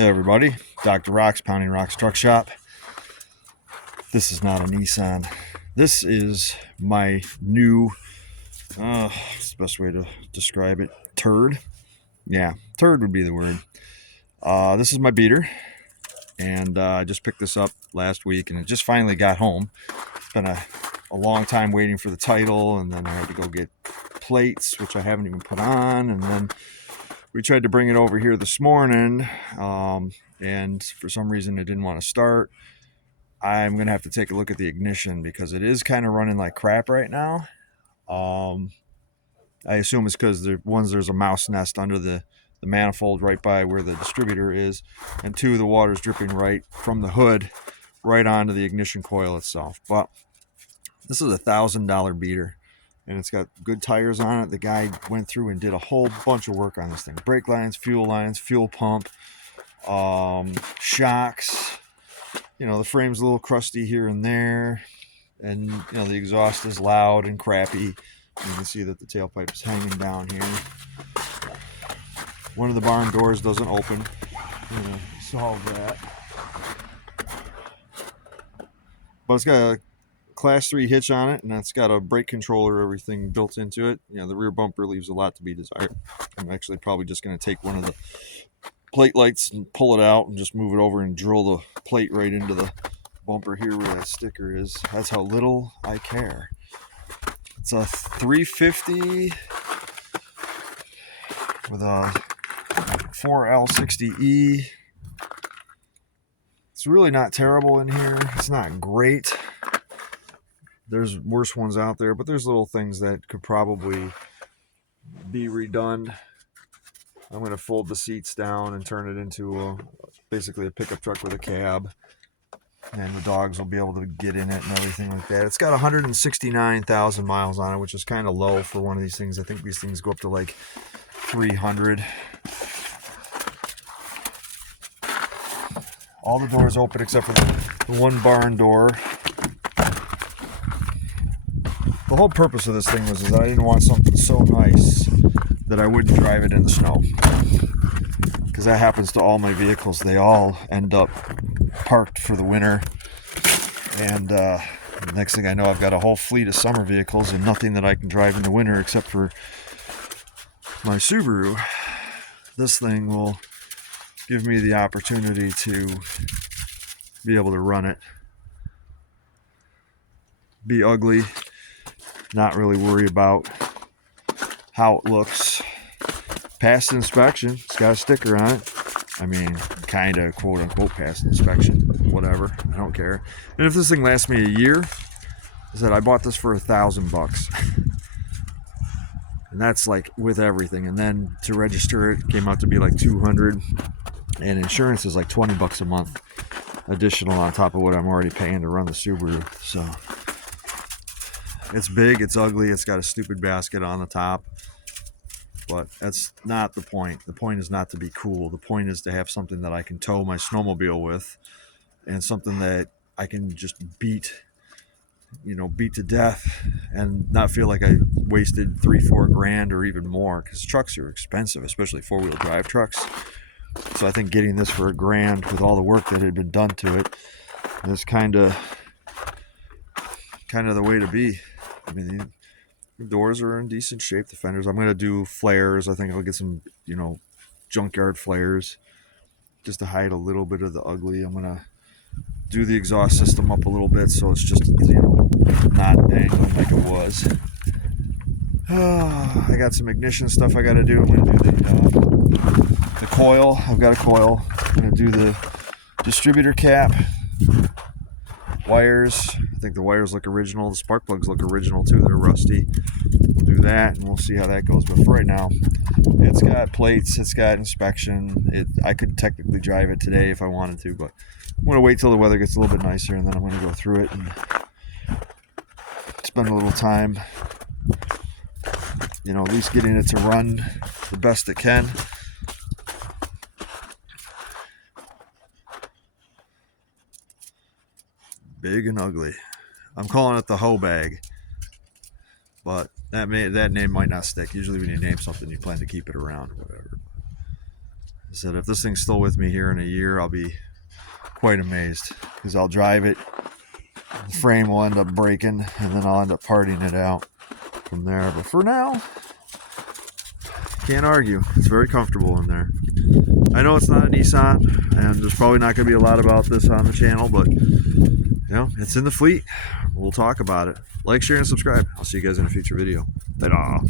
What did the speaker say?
Hey everybody, Dr. Rocks, Pounding Rocks Truck Shop. This is not a Nissan. This is my new, what's the best way to describe it? Turd? Yeah, turd would be the word. This is my beater, and I just picked this up last week, and it just finally got home. It's been a long time waiting for the title, and then I had to go get plates, which I haven't even put on, and then we tried to bring it over here this morning, and for some reason it didn't want to start. I'm going to have to take a look at the ignition because it is kind of running like crap right now. I assume it's because there's a mouse nest under the manifold right by where the distributor is, and two, the water's dripping right from the hood right onto the ignition coil itself. But this is $1,000 beater, and it's got good tires on it. The guy went through and did a whole bunch of work on this thing. Brake lines, fuel pump, shocks. You know, the frame's a little crusty here and there, and you know, the exhaust is loud and crappy. You can see that the tailpipe is hanging down here. One of the barn doors doesn't open. I'm gonna solve that. But it's got a Class 3 hitch on it, and it's got a brake controller, everything built into it. You know, the rear bumper leaves a lot to be desired. I'm actually probably just going to take one of the plate lights and pull it out and just move it over and drill the plate right into the bumper here where that sticker is. That's how little I care. It's a 350 with a 4L60E. It's really not terrible in here. It's not great. There's worse ones out there, but there's little things that could probably be redone. I'm going to fold the seats down and turn it into basically a pickup truck with a cab, and the dogs will be able to get in it and everything like that. It's got 169,000 miles on it, which is kind of low for one of these things. I think these things go up to like 300. All the doors open except for the one barn door. The whole purpose of this thing was that I didn't want something so nice that I wouldn't drive it in the snow. Because that happens to all my vehicles. They all end up parked for the winter. And the next thing I know, I've got a whole fleet of summer vehicles and nothing that I can drive in the winter except for my Subaru. This thing will give me the opportunity to be able to run it. Be ugly. Not really worry about how it looks. Passed inspection. It's got a sticker on it. I mean, kind of quote unquote passed inspection. Whatever. I don't care. And if this thing lasts me a year, I said I bought this for $1,000. And that's like with everything. And then to register it came out to be like $200. And insurance is like $20 a month additional on top of what I'm already paying to run the Subaru. So it's big, it's ugly, it's got a stupid basket on the top, but that's not the point. The point is not to be cool. The point is to have something that I can tow my snowmobile with, and something that I can just beat to death and not feel like I wasted $3-4 grand or even more, because trucks are expensive, especially four-wheel drive trucks. So I think getting this for $1 grand with all the work that had been done to it is kind of the way to be. I mean, the doors are in decent shape. The fenders, I'm going to do flares. I think I'll get some, junkyard flares just to hide a little bit of the ugly. I'm going to do the exhaust system up a little bit so it's just, not dangling like it was. I got some ignition stuff I got to do. I'm going to do the coil. I've got a coil. I'm going to do the distributor cap. Wires. I think the wires look original. The spark plugs look original too. They're rusty. We'll do that and we'll see how that goes. But for right now, it's got plates. It's got inspection. I could technically drive it today if I wanted to, but I'm going to wait till the weather gets a little bit nicer, and then I'm going to go through it and spend a little time, at least getting it to run the best it can. Big and ugly. I'm calling it the hoe bag, but that name might not stick. Usually when you name something, you plan to keep it around or whatever. I said, if this thing's still with me here in a year, I'll be quite amazed, because I'll drive it, the frame will end up breaking, and then I'll end up parting it out from there. But for now, can't argue. It's very comfortable in there. I know it's not a Nissan, and there's probably not going to be a lot about this on the channel, but you know, it's in the fleet. We'll talk about it. Like, share, and subscribe. I'll see you guys in a future video. Ta-da!